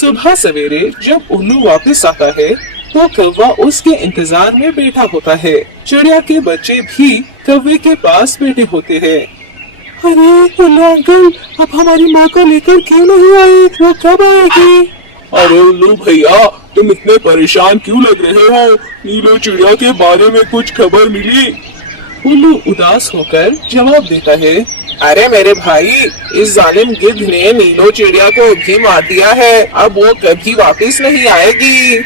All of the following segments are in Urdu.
صبح سویرے جب الو واپس آتا ہے تو کوا اس کے انتظار میں بیٹھا ہوتا ہے۔ چڑیا کے بچے بھی کوے کے پاس بیٹھے ہوتے ہیں۔ ارے الو انکل، اب ہماری ماں کو لے کر کیوں نہیں آئے؟ وہ کب آئے گی؟ ارے الو بھیا، تم اتنے پریشان کیوں لگ رہے ہو؟ نیلو چڑیا کے بارے میں کچھ خبر ملی؟ الو اداس ہو کر جواب دیتا ہے، ارے میرے بھائی، اس ظالم گدھ نے نیلو چڑیا کو بھی مار دیا ہے، اب وہ کبھی واپس نہیں آئے گی۔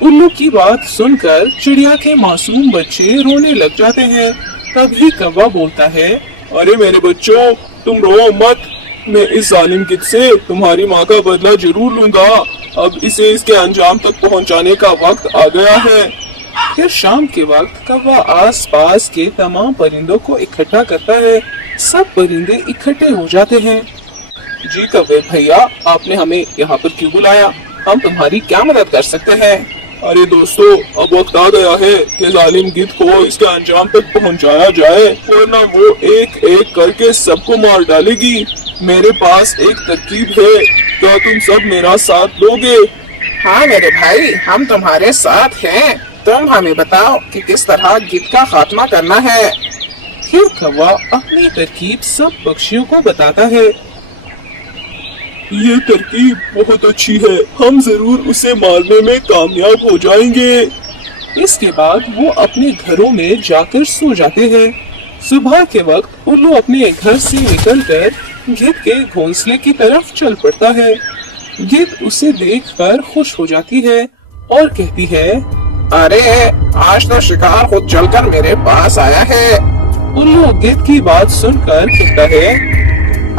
الو کی بات سن کر چڑیا کے معصوم بچے رونے لگ جاتے ہیں۔ تبھی کوا بولتا ہے، ارے میرے بچوں، تم رو مت، میں اس ظالم گدھ سے تمہاری ماں کا بدلہ ضرور لوں گا۔ اب اسے اس کے انجام تک پہنچانے کا وقت آ گیا ہے۔ پھر شام کے وقت کوا آس پاس کے تمام پرندوں کو اکٹھا کرتا ہے۔ سب پرندے اکٹھے ہو جاتے ہیں۔ جی کوے بھیا، آپ نے ہمیں یہاں پر کیوں بلایا؟ ہم تمہاری کیا مدد کر سکتے ہیں؟ ارے دوستو، اب وقت آ گیا ہے کہ ظالم گدھ کو اس کے انجام تک پہنچایا جائے، ورنہ وہ ایک ایک کر کے سب کو مار ڈالے گی۔ میرے پاس ایک ترکیب ہے، کیا تم سب میرا ساتھ دو گے؟ ہاں میرے بھائی، ہم تمہارے ساتھ ہیں، تم ہمیں بتاؤ کہ کس طرح گدھ کا خاتمہ کرنا ہے۔ پھر کوا اپنی ترکیب سب پکشیوں کو بتاتا ہے۔ یہ ترکیب بہت اچھی ہے، ہم ضرور اسے مارنے میں کامیاب ہو جائیں گے۔ اس کے بعد وہ اپنے گھروں میں جا کر سو جاتے ہیں۔ صبح کے وقت الو اپنے گھر سے نکل کر گدھ کے گھونسلے کی طرف چل پڑتا ہے۔ گدھ اسے دیکھ کر خوش ہو جاتی ہے اور کہتی ہے، ارے آج تو شکار خود چل کر میرے پاس آیا ہے۔ الو گدھ کی بات سن کر کہتا ہے،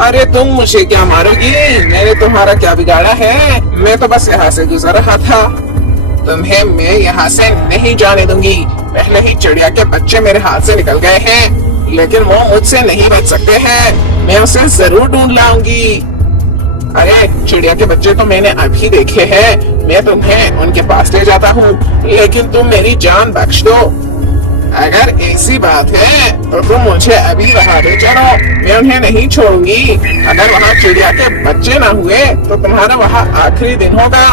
ارے تم مجھے کیا مارو گی؟ میں نے تمہارا کیا بگاڑا ہے؟ میں تو بس یہاں سے گزر رہا تھا، تمہیں میں یہاں سے نہیں جانے دوں گی۔ پہلے ہی چڑیا کے بچے میرے ہاتھ سے نکل گئے ہیں، لیکن وہ مجھ سے نہیں بچ سکتے ہیں، میں اسے ضرور ڈھونڈ لاؤں گی۔ ارے چڑیا کے بچے تو میں نے ابھی دیکھے ہیں، میں تمہیں ان کے پاس لے جاتا ہوں، لیکن تم میری جان بخش دو۔ اگر ایسی بات ہے تو تم مجھے ابھی وہاں لے چلو، میں انہیں نہیں چھوڑوں گی۔ اگر وہاں چڑیا کے بچے نہ ہوئے تو تمہارا وہاں آخری دن ہوگا۔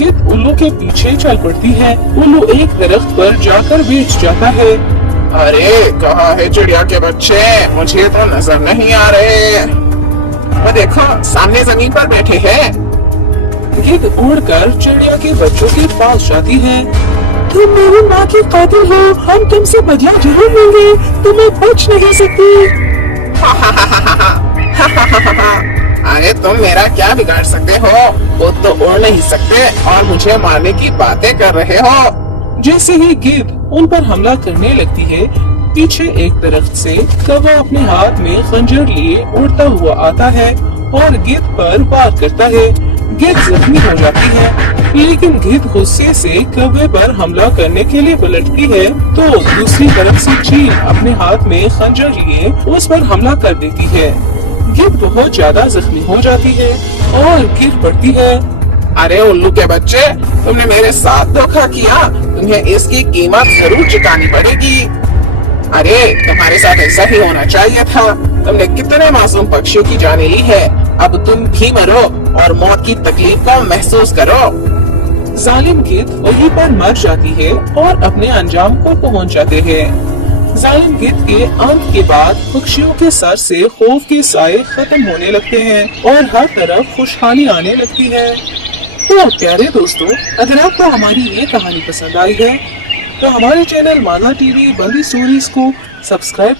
گدھ الو کے پیچھے چل پڑتی ہے۔ الو ایک درخت پر جا کر بیٹھ جاتا ہے۔ ارے کہاں ہے چڑیا کے بچے؟ مجھے تو نظر نہیں آ رہے۔ وہ دیکھو سامنے زمین پر بیٹھے ہیں۔ گدھ اڑ کر چڑیا کے بچوں کے پاس جاتی ہے۔ تم میری ماں کی قاتل ہو، ہم تم سے بدلہ ضرور لیں گے، تمہیں بچ نہیں سکتی۔ ارے تم میرا کیا بگاڑ سکتے ہو؟ وہ تو اڑ نہیں سکتے اور مجھے مارنے کی باتیں کر رہے ہو۔ جیسے ہی گدھ ان پر حملہ کرنے لگتی ہے، پیچھے ایک درخت سے کوا اپنے ہاتھ میں خنجر لیے اڑتا ہوا آتا ہے اور گدھ پر وار کرتا ہے۔ گدھ زخمی ہو جاتی ہے، لیکن گدھ غصے سے کوے پر حملہ کرنے کے لیے پلٹتی ہے تو دوسری طرف سے چیل اپنے ہاتھ میں خنجر لیے اس پر حملہ کر دیتی ہے۔ گدھ بہت زیادہ زخمی ہو جاتی ہے اور گر پڑتی ہے۔ ارے الو کے بچے، تم نے میرے ساتھ دھوکہ کیا، تمہیں اس کی قیمت ضرور چکانی پڑے گی۔ ارے تمہارے ساتھ ایسا ہی ہونا چاہیے تھا، تم نے کتنے معصوم پکشیوں کی جانیں لی ہے، اب تم بھی مرو اور موت کی تکلیف کو محسوس کرو۔ ظالم گدھ وہیں پر مر جاتی ہے اور اپنے انجام کو پہنچ جاتے ہیں۔ ظالم گدھ کے انت کے بعد پکشیوں کے سر سے خوف کے سائے ختم ہونے لگتے ہیں اور ہر طرف خوشحالی آنے لگتی ہے۔ تو پیارے دوستو، اگر آپ کو ہماری یہ کہانی پسند آئی ہے تو ہمارے چینل مانا ٹی وی بندی سٹوریز کو سبسکرائب